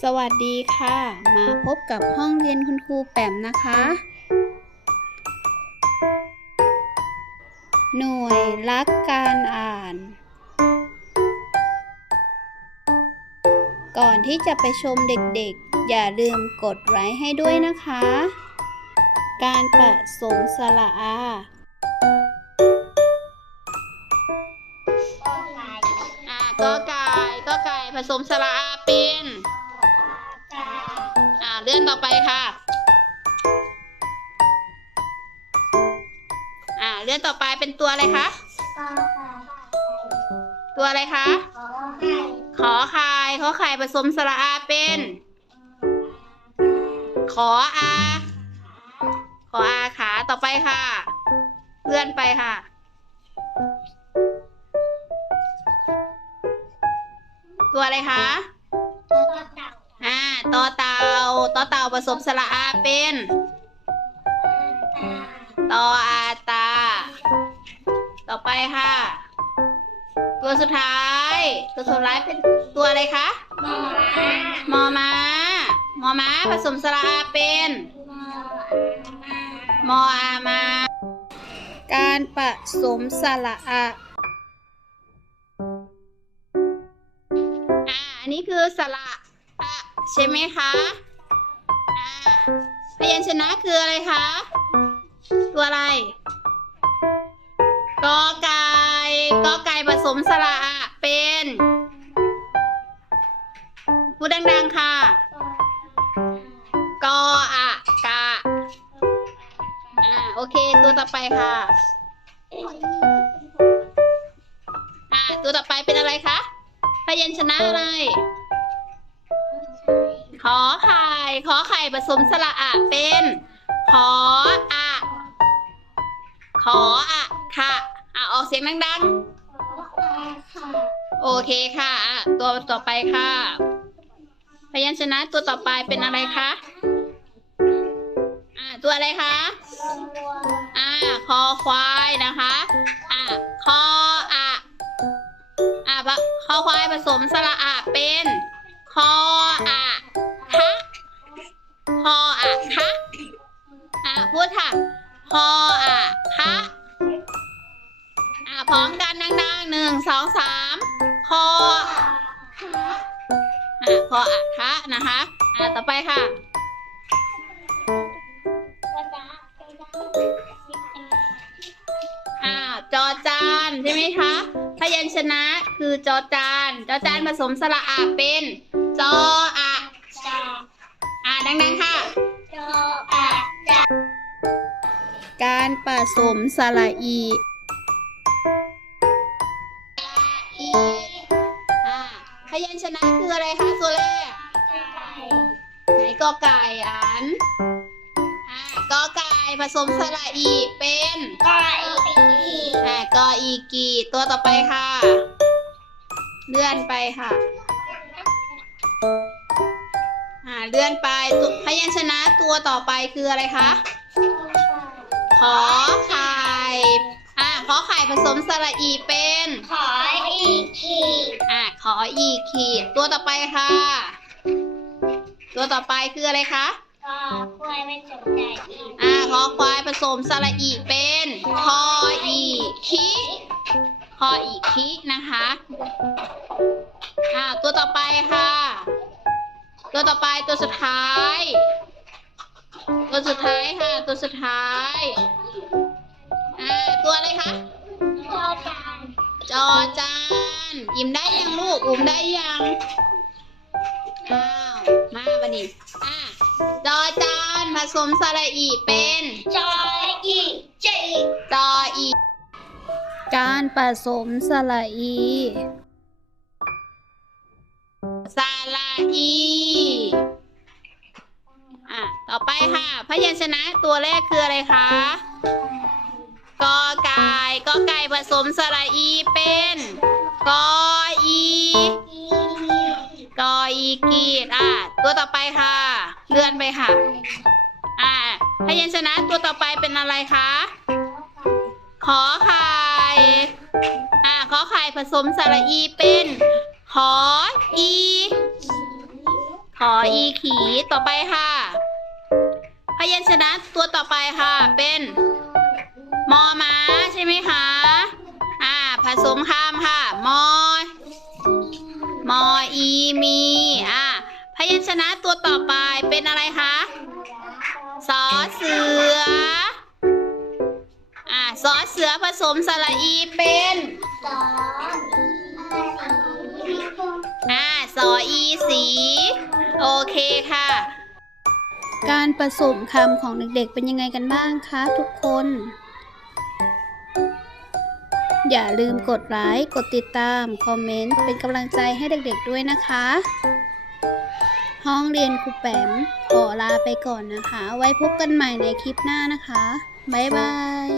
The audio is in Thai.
สวัสดีค่ะ มาพบกับห้องเรียนคุณครูแปมนะคะ หน่วยรักการอ่าน ก่อนที่จะไปชมเด็กๆ อย่าลืมกดไลค์ให้ด้วยนะคะ การผสมสระอาอ่ากอไก่กอไก่ผสมสระอาเป็น เลื่อนต่อไปค่ะ อ่าเลื่อนต่อไปเป็นตัวอะไรคะ ตัวอะไรคะ ขอไข่ขอไข่ผสมสระอาเป็น ขออา ขออาขาต่อไปค่ะ เลื่อนไปค่ะตัวอะไรคะ ตัวเต่า อ่าต่อเต่าต่อเต่าผสมสระอาเป็นต่ออาตา ต่อไปค่ะ ตัวสุดท้าย ตัวสุดท้ายเป็นตัวอะไรคะมอม้ามอม้าผสมสระอาเป็นมออามา การผสมสระอาอันนี้คือสระ ใช่ไหมคะอ่าพยัญชนะคืออะไรคะ ตัวอะไร กอไก่กอไก่ผสมสระอะเป็นพูดดังๆค่ะ กออะกะ อ่า โอเค ตัวต่อไปค่ะ อ่า ตัวต่อไปเป็นอะไรคะ พยัญชนะอะไร ขอไข่ขอไข่ผสมสระอะเป็น ขออะขออะค่ะอะออกเสียงดังๆ โอเคค่ะอะตัวต่อไปค่ะ พยัญชนะตัวต่อไปเป็นอะไรคะอ่าตัวอะไรคะอ่าคอควายนะคะอ่าคออะอ่าพะคอควายผสมสระอะเป็นคออะ คะคออะคะอ่าพูดค่ะคออะคะอ่าพร้อมกันดังๆหนึ่งสองสามคออ่าคออะคะนะคะอ่าต่อไปค่ะอ่าจอจานใช่ไหมคะพยัญชนะคือจอจาน จอจานผสมสระอาเป็นจออา การผสมสระอีอีอ่าพยัญชนะคืออะไรคะตัวแรกไหนกอไก่อ่านกอไก่ผสมสระอีเป็นกอ่ากออีกีตัวต่อไปค่ะ เลื่อนไปค่ะอ่าเลื่อนไปพยัญชนะตัวต่อไปคืออะไรคะ ขอไข่ อ่าขอไข่ผสมสระอีเป็นอ่าขออีขีด ตัวต่อไปค่ะ ตัวต่อไปคืออะไรคะอ่าคอควายผสมสระอีเป็นคออีคิคออีคินะคะอ่าตัวต่อไปค่ะ ตัวต่อไปตัวสุดท้าย ตัวสุดท้ายค่ะ ตัวสุดท้าย อ่า ตัวอะไรคะ จอจาน จอจาน อิ่มได้ยังลูกอุ่มได้ยัง อ้าว มาบันนี้อ่าจอจานผสมสระอีเป็น จออีการผสมสระอีสระอี ต่อไปค่ะ พยัญชนะตัวแรกคืออะไรคะกอไก่กอไก่ผสมสระอีเป็นกออีกออีกีดอะตัวต่อไปค่ะเลื่อนไปค่ะ อ่าพยัญชนะตัวต่อไปเป็นอะไรคะขอไข่อ่าขอไข่ผสมสระอีเป็นขออีขออีขีต่อไปค่ะ พยัญชนะตัวต่อไปค่ะ เป็นมอม้าใช่ไหมคะ อ่า ผสมคำค่ะ มอ มออีมี อ่า พยัญชนะตัวต่อไปเป็นอะไรคะสอเสือ อ่าสอเสือผสมสระอีเป็นสองสีอ่าสออีสี โอเคค่ะ การผสมคำของเด็กๆเป็นยังไงกันบ้างคะทุกคน อย่าลืมกดไลค์ กดติดตาม คอมเมนต์ เป็นกำลังใจให้เด็กๆด้วยนะคะ ห้องเรียนครูแปมขอลาไปก่อนนะคะ ไว้พบกันใหม่ในคลิปหน้านะคะ บ๊ายบาย